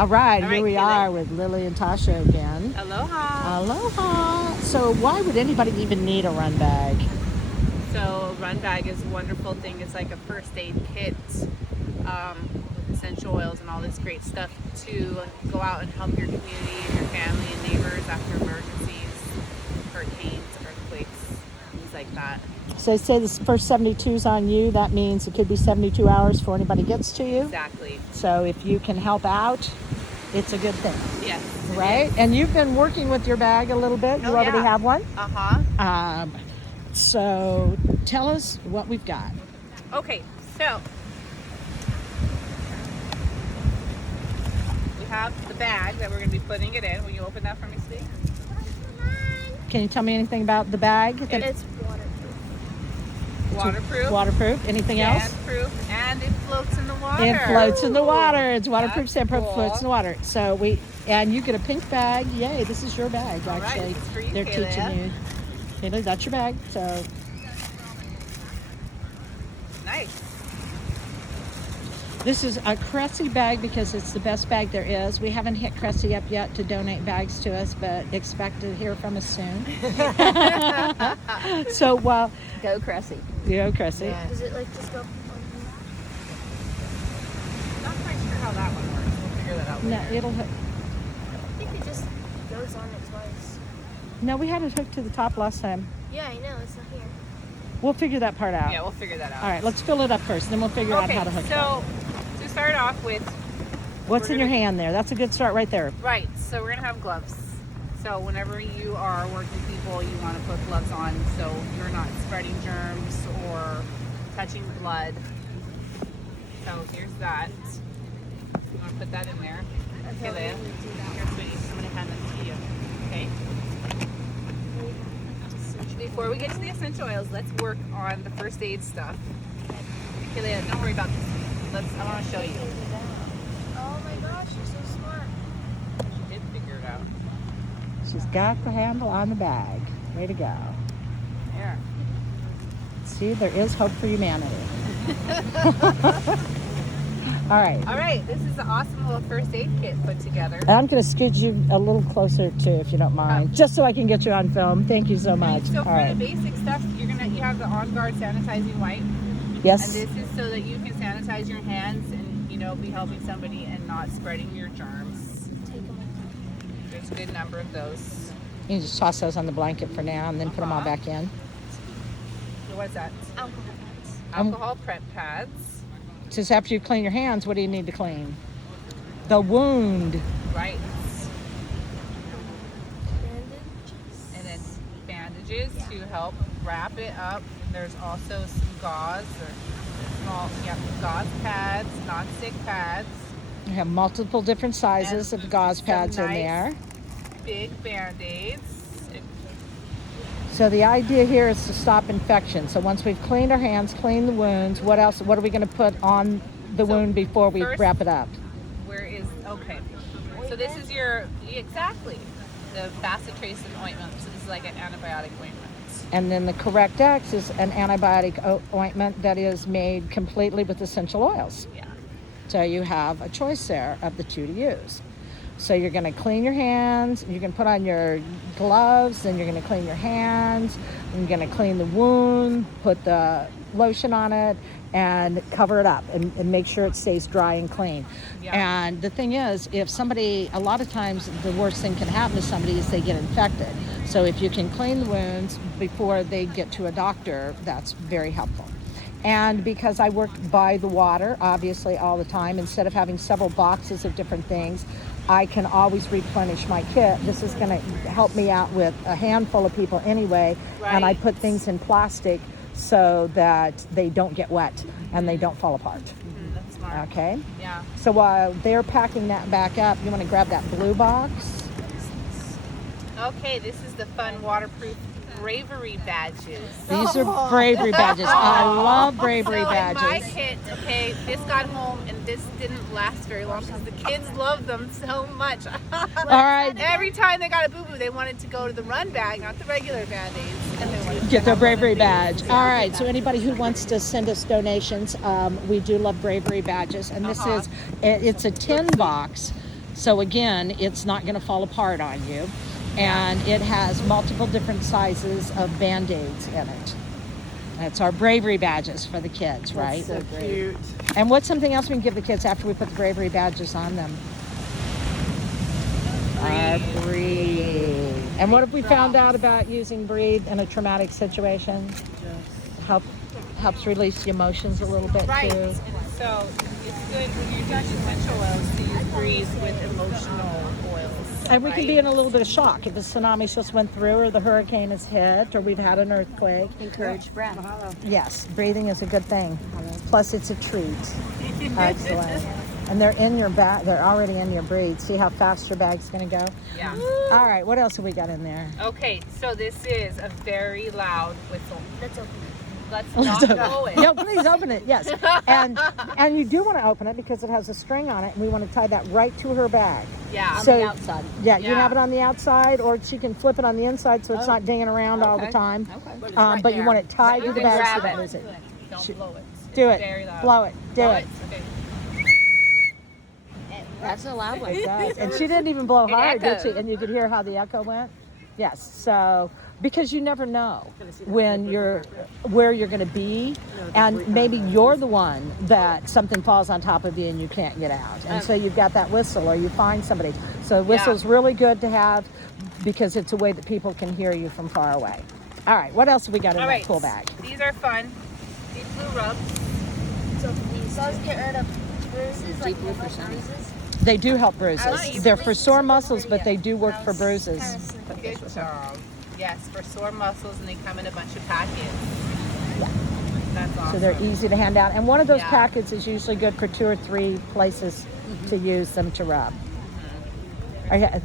All right, All here right, we are with Lily and Tasha again. Aloha. Aloha. So why would anybody even need a run bag? So a run bag is a wonderful thing. It's like a first aid kit with essential oils and all this great stuff to go out and help your community and your family and neighbors after emergencies, hurricanes, earthquakes, things like that. So they say this first 72 is on you. That means it could be 72 hours before anybody gets to you. Exactly. So if you can help out, it's a good thing. Yes. Right? And you've been working with your bag a little bit. You already have one? Uh-huh. So tell us what we've got. Okay, so we have the bag that we're going to be putting it in. Will you open that for me, sweetie? Can you tell me anything about the bag? It's Waterproof. Waterproof. Anything else? Sandproof, and it floats in the water. It floats in the water. It's waterproof, That's sandproof, cool. floats in the water. So and you get a pink bag. Yay, this is your bag, All right, actually. this is for you, They're Kayla. teaching you. Kayla, that's your bag. So Nice. this is a Cressy bag because it's the best bag there is. We haven't hit Cressy up yet to donate bags to us, but expect to hear from us soon. So, Go Cressy. go Cressy. Yeah. Does it like just go? Not quite sure how that one works. We'll figure that out No, later. it'll. I think it just goes on it twice. No, we had it hooked to the top last time. Yeah, I know. It's not here. We'll figure that part out. Yeah, we'll figure that out. All right, let's fill it up first, then we'll figure out Okay, how to hook it. so to start off with, What's we're in your gonna- hand there? That's a good start right there. right, so we're going to have gloves. So whenever you are working people, you want to put gloves on so you're not spreading germs or touching blood. So here's that. You want to put that in there. Okay, Leia. Here, sweetie. I'm going to hand them to you. Okay? Before we get to the essential oils, let's work on the first aid stuff. Okay, Leia, don't worry about this. I want to show you. Oh my gosh, you're so smart. She did figure it out. She's got the handle on the bag. Way to go. There. See, there is hope for humanity. All right. All right, this is an awesome little first aid kit put together. I'm going to scooch you a little closer too, if you don't mind, just so I can get you on film. Thank you so much. So All for right. the basic stuff, you have the On Guard sanitizing wipe, and Yes. this is so that you can sanitize your hands and be helping somebody and not spreading your germs. There's a good number of those. You can just toss those on the blanket for now, and then put them all back in. So what's that? Alcohol pads. Alcohol prep pads. Just after you clean your hands, what do you need to clean? The wound. Right. Bandages. And then bandages to help wrap it up. There's also some gauze or gauze pads, non-stick pads, You have multiple different sizes And of gauze pads some in there. big band-aids. So the idea here is to stop infection. So once we've cleaned our hands, cleaned the wounds, what else? What are we going to put on the So wound before we first- wrap it up? Okay. So this is the bacitracin ointment. So this is like an antibiotic ointment. And then the Correct X is an antibiotic ointment that is made completely with essential oils. Yeah. So you have a choice there of the two to use. So you're going to clean your hands, you're going to put on your gloves, then you're going to clean your hands, and you're going to clean the wound, put the lotion on it, and cover it up and make sure it stays dry and clean. Yeah. And the thing is, if somebody, a lot of times the worst thing can happen to somebody is they get infected. So if you can clean the wounds before they get to a doctor, that's very helpful. And because I work by the water, obviously, all the time, instead of having several boxes of different things, I can always replenish my kit. This is going to help me out with a handful of people anyway. And I Right. put things in plastic so that they don't get wet and they don't fall apart. That's smart. Okay? Yeah. So while they're packing that back up, you want to grab that blue box. Okay, this is the fun waterproof bravery badges. These are bravery badges. I love bravery So in my badges. kit, okay, this got home and this didn't last very long because the kids love them so much. All right. Every time they got a boo-boo, they wanted to go to the run bag, not the regular Band-Aids. And they wanted to Get their have one of bravery these. badge. Yeah. All right. So anybody who wants to send us donations, we do love bravery badges, and this Uh-huh. is it's a tin box. So again, it's not going to fall apart on you. And it has multiple different sizes of Band-Aids in it. That's our bravery badges for the kids, right? So cute. And what's something else we can give the kids after we put the bravery badges on them? Breathe. And what have we found out about using breathe in a traumatic situation? Helps release the emotions a little bit Right. too. So it's good when you're doing essential oils to use breeze with emotional oils. And we can be right? in a little bit of shock if a tsunami just went through, or the hurricane has hit, or we've had an earthquake. Encourage breath. Yes, breathing is a good thing. Plus, it's a treat. Excellent. And they're in your bag. They're already in your breathe. See how fast your bag's going to go? Yeah. All right. What else have we got in there? Okay, so this is a very loud whistle. Let's open Let's not blow it. No, please open it. Yes. And you do want to open it because it has a string on it, and we want to tie that right to her bag. Yeah. So- the outside. Yeah, you Yeah. have it on the outside, or she can flip it on the inside so it's not dinging around all the time. Okay. But you want it tied to You the can bag so grab you don't it. lose it. Don't blow it. Do It's it. Very loud. Blow it. Do Blow it. Okay. That's a loud one. It does. And she didn't even blow It hard, did she? echoed. And you could hear how the echo went? Yes. So, because you never know when where you're going to be, and maybe you're the one that something falls on top of you and you can't get out. And so you've got that whistle, or you find somebody. So a whistle's really good to have because it's a way that people can hear you from far away. All right, what else have we got in All that right. cool bag? These are fun. These blue rubs. So these does get rid of bruises, like bruises. They do help bruises. Nice. They're for sore muscles, but they do work for bruises. Good job. Yes, for sore muscles, and they come in a bunch of packets. Yeah. That's awesome. So they're easy to hand out. And one of those Yeah. packets is usually good for 2 or 3 places to use them to rub. Okay.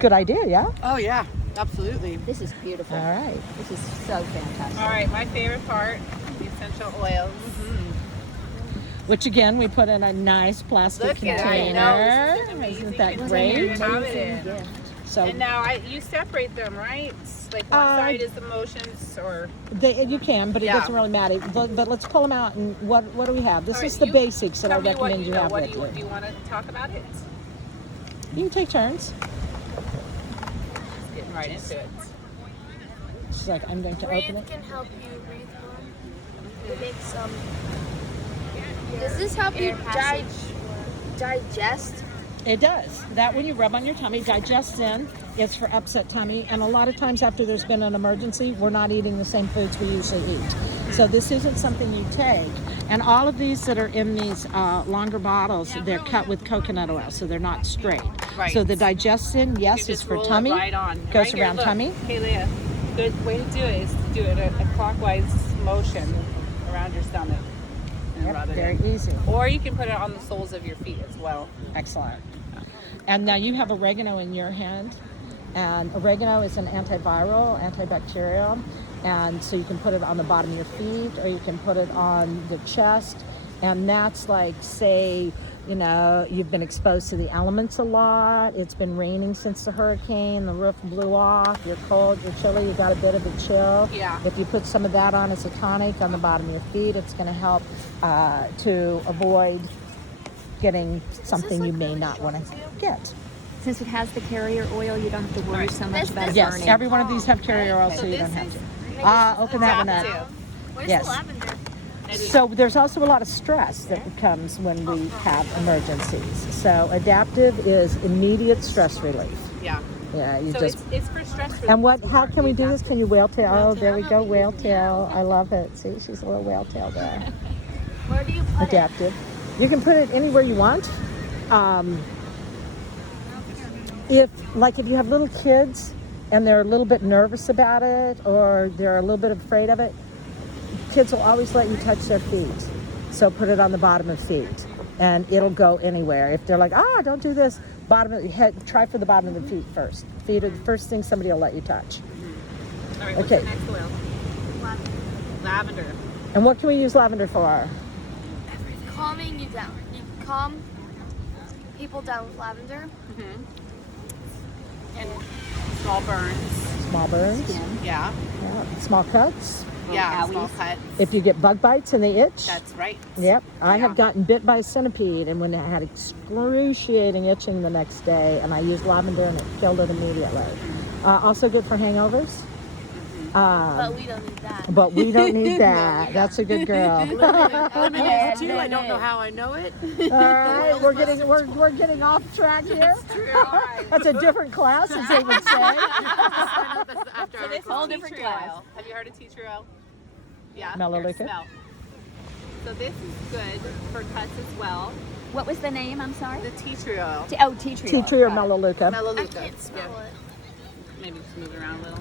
Good idea, yeah? Oh yeah, absolutely. This is beautiful. All right. This is so fantastic. All right, my favorite part, the essential oils. Which again, we put in a nice plastic Look at container. it. This is an amazing Isn't that container great? to have it in. So And now you separate them, right? Like one side is emotions, or you can, but it Yeah. doesn't really matter. But let's pull them out. And what do we have? This All is right, the you basics that I tell me what recommend you know. have What with do you. you want to talk about it? You can take turns. Getting right into it. She's like, I'm going to open it. can help you breathe more. It makes Does this help you digest? It does. That when you rub on your tummy, digests in. It's for upset tummy. And a lot of times after there's been an emergency, we're not eating the same foods we usually eat. So this isn't something you take. And all of these that are in these longer bottles, they're cut with coconut oil, so they're not straight. Right. So the digestin, You yes, is just for roll it tummy. right on. Goes Right here, around look. tummy. Hey, Leah, good way to do it is to do it a clockwise motion around your stomach and Yep, rub it very in. easy. Or you can put it on the soles of your feet as well. Excellent. And now you have oregano in your hand. And oregano is an antiviral, antibacterial. And so you can put it on the bottom of your feet, or you can put it on the chest. And that's like, say, you've been exposed to the elements a lot. It's been raining since the hurricane. The roof blew off. You're cold, you're chilly, you got a bit of a chill. Yeah. If you put some of that on as a tonic on the bottom of your feet, it's going to help to avoid getting something you may not want to get. Since it has the carrier oil, you don't have to worry so much about it Yes, burning. every one of these have carrier oil, so you don't have to. Open that one up. Adaptive. Where's Yes. the lavender? So there's also a lot of stress that comes when we have emergencies. So adaptive is immediate stress relief. Yeah. Yeah, you So just. it's for stress relief. And how can we do this? Can you whale tail? Oh, there we go, whale tail. I love it. See, she's a little whale tail there. Where do you put it? Adaptive. You can put it anywhere you want. If you have little kids and they're a little bit nervous about it, or they're a little bit afraid of it, kids will always let you touch their feet. So put it on the bottom of feet, and it'll go anywhere. If they're like, don't do this, bottom of the head, try for the bottom of the feet first. Feet are the first thing somebody will let you touch. All right, what's Okay. the next oil? Lavender. And what can we use lavender for? Calming you down. You calm people down with lavender. And small burns. Small burns, Yeah. yeah. Small cuts. Yeah, owies. small cuts. If you get bug bites and they itch. That's right. Yep, I Yeah. have gotten bit by a centipede, and when I had excruciating itching the next day, and I used lavender, and it killed it immediately. Also good for hangovers. But we don't need that. But we don't need that. That's a good girl. Lemon is too. I don't know how I know it. All right, we're getting off track here. That's a different class, as they would say. After So this whole different class. Have you heard of tea tree oil? Yeah. Melaleuca. Here, smell. So this is good for cuts as well. What was the name? I'm sorry. The tea tree oil. Tea tree. Tea tree or melaleuca. I Melaleuca. can't smell it. Maybe just move it around a little.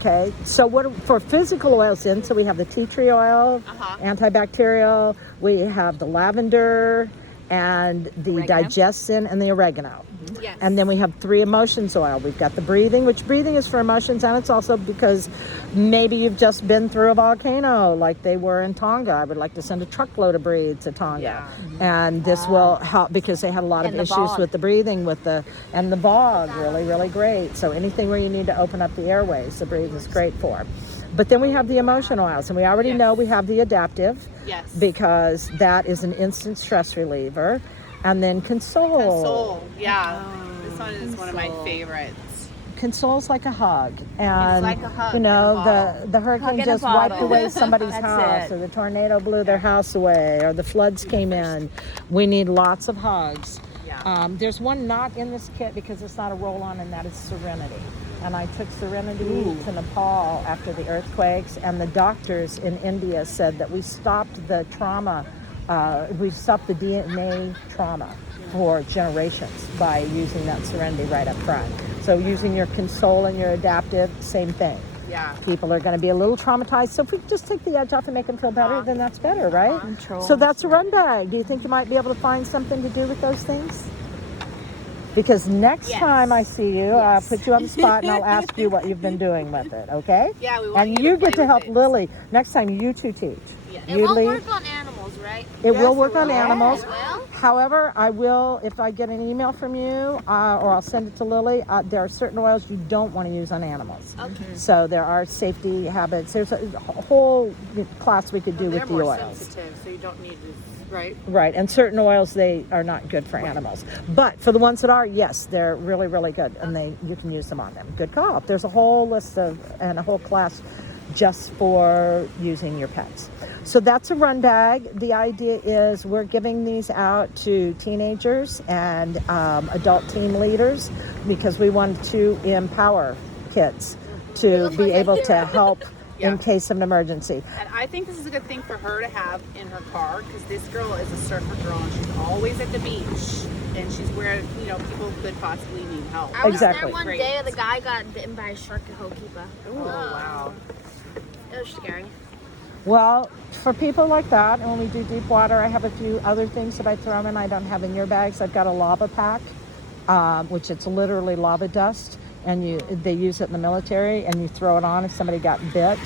Okay, so what for physical oils in? So we have the tea tree oil, antibacterial. We have the lavender and the Oregano. digestin and the oregano. Yes. And then we have 3 emotions oil. We've got the breathing, which breathing is for emotions, and it's also because maybe you've just been through a volcano like they were in Tonga. I would like to send a truckload of breed to Tonga. Yeah. And this will help because they had a lot of And the issues bog. with the breathing and the bog, really, really great. So anything where you need to open up the airways, the breathe is great for. But then we have the emotion oils, and we already Yes. know we have the adaptive Yes. because that is an instant stress reliever. And then Console. Yeah. This one is one of my favorites. Console's like a hug, and like a hug you know in a the hurricane Hug in a just wiped bottle. away somebody's That's house, it. or the tornado blew their house away, or the floods came in. We need lots of hugs. Yeah. There's one not in this kit because it's not a roll-on, and that is Serenity. And I took Serenity to Nepal after the earthquakes, and the doctors in India said that we stopped the trauma. We stopped the DNA trauma for generations by using that Serenity right up front. So using your Console and your adaptive, same thing. Yeah. People are going to be a little traumatized. So if we just take the edge off and make them feel better, then that's better, right? Control. So that's a run bag. Do you think you might be able to find something to do with those things? Because next time I see you, I'll put you on the spot and I'll ask you what you've been doing with it, okay? Yeah, we want And you you to play get to with help it. Lily. Next time you two teach. Yeah. It You won't lead. work on animals, right? It will Yes, work it on will. animals. It will? However, I will, if I get an email from you, or I'll send it to Lily, there are certain oils you don't want to use on animals. Okay. So there are safety habits. There's a whole class we could do They're with the more oils. sensitive, so you don't need to, right? Right, and certain oils, they are not good for animals. But for the ones that are, yes, they're really, really good, and you can use them on them. Good call. There's a whole list and a whole class just for using your pets. So that's a run bag. The idea is we're giving these out to teenagers and adult team leaders because we want to empower kids to be able to help in case of an emergency. And I think this is a good thing for her to have in her car because this girl is a surfer girl and she's always at the beach and she's where people could possibly need help. I was Exactly. there one Great. day and the guy got bitten by a shark at Hokipa. Oh wow. It was scary. Well, for people like that, and when we do deep water, I have a few other things that I throw in I don't have in your bags. I've got a lava pack, which it's literally lava dust, and they use it in the military, and you throw it on if somebody got bit,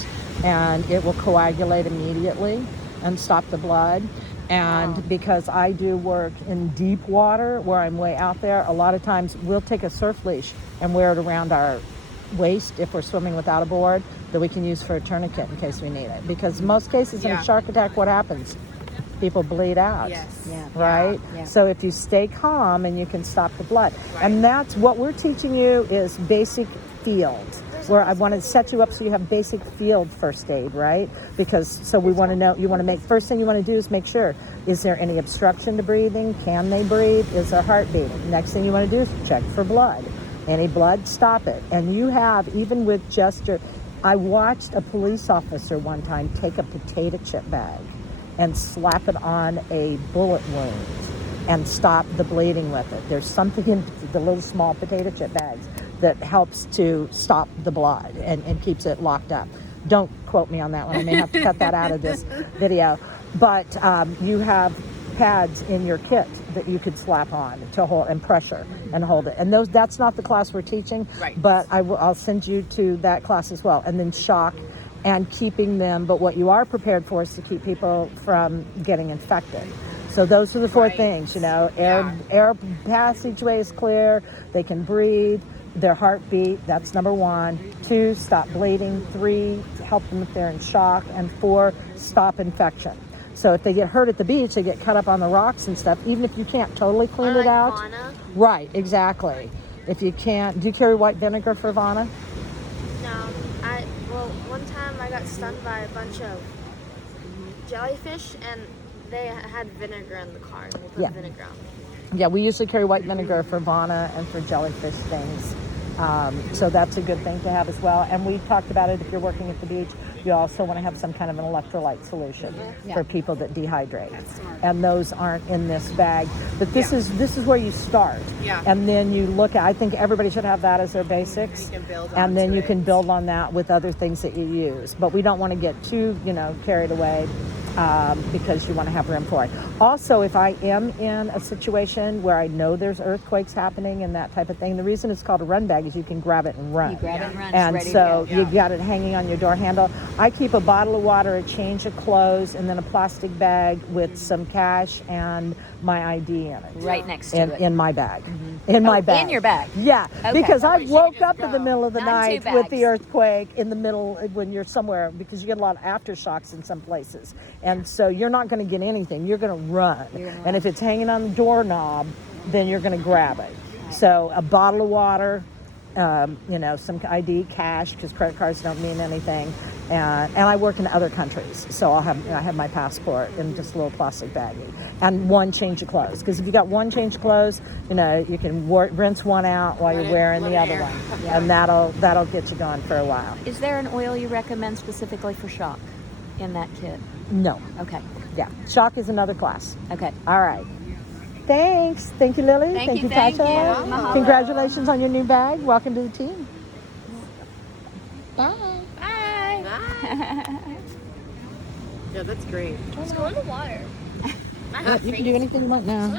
and it will coagulate immediately and stop the blood. And because I do work in deep water where I'm way out there, a lot of times we'll take a surf leash and wear it around our waist if we're swimming without a board that we can use for a tourniquet in case we need it. Because in most cases in a shark attack, what happens? People bleed out. Yes. Yeah. Right? Yeah. So if you stay calm and you can stop the blood. And that's what we're teaching you is basic field. Where I want to set you up so you have basic field first aid, right? Because so we want to know, first thing you want to do is make sure, is there any obstruction to breathing? Can they breathe? Is their heart beating? Next thing you want to do is check for blood. Any blood, stop it. And you have, even with I watched a police officer one time take a potato chip bag and slap it on a bullet wound and stop the bleeding with it. There's something in the little small potato chip bags that helps to stop the blood and keeps it locked up. Don't quote me on that one. I may have to cut that out of this video. But you have pads in your kit that you could slap on to hold and pressure and hold it. And that's not the class we're teaching, Right. but I'll send you to that class as well. And then shock and keeping them. But what you are prepared for is to keep people from getting infected. So those are the four things, air passageway is clear, they can breathe, their heartbeat. That's number 1. 2, stop bleeding. 3, help them if they're in shock. And 4, stop infection. So if they get hurt at the beach, they get cut up on the rocks and stuff, even if you can't totally clean Or it like out. Vana. Right, exactly. If you can't, do you carry white vinegar for Vana? No, well, one time I got stung by a bunch of jellyfish, and they had vinegar in the car, and we put Yeah. vinegar on. Yeah, we usually carry white vinegar for Vana and for jellyfish things. So that's a good thing to have as well. And we talked about it, if you're working at the beach, you also want to have some kind of an electrolyte solution for people that dehydrate. That's smart. And those aren't in this bag. But this is where you start. Yeah. And then you look at, I think everybody should have that as their basics. You can build and then onto you can it. build on that with other things that you use. But we don't want to get too, carried away. Because you want to have room for it. Also, if I am in a situation where I know there's earthquakes happening and that type of thing, the reason it's called a run bag is you can grab it and run. You grab it and run. It's And ready to so go. you got it hanging on your door handle. I keep a bottle of water, a change of clothes, and then a plastic bag with some cash and my ID in it. Right next to it. In my bag. In my bag. in your bag. Yeah, Okay. because I way she woke can up just in the go. middle of the Not in two night with the bags. earthquake in the middle when you're somewhere, because you get a lot of aftershocks in some places. And so you're not going to get anything. You're going to run. And if it's hanging on the doorknob, then you're going to grab it. So a bottle of water, some ID, cash, because credit cards don't mean anything. And I work in other countries, so I have my passport in just a little plastic baggie, and one change of clothes. Because if you got one change of clothes, you can rinse one out while you're wearing the other one, and that'll get you going for a while. Is there an oil you recommend specifically for shock in that kit? No, Okay. yeah, shock is another class. Okay. All right. Thanks. Thank you, Lily. Thank you, Tasha. Mahalo. Congratulations on your new bag. Welcome to the team. Bye. Bye. Yeah, that's great. Let's go in the water. You can do anything you want now.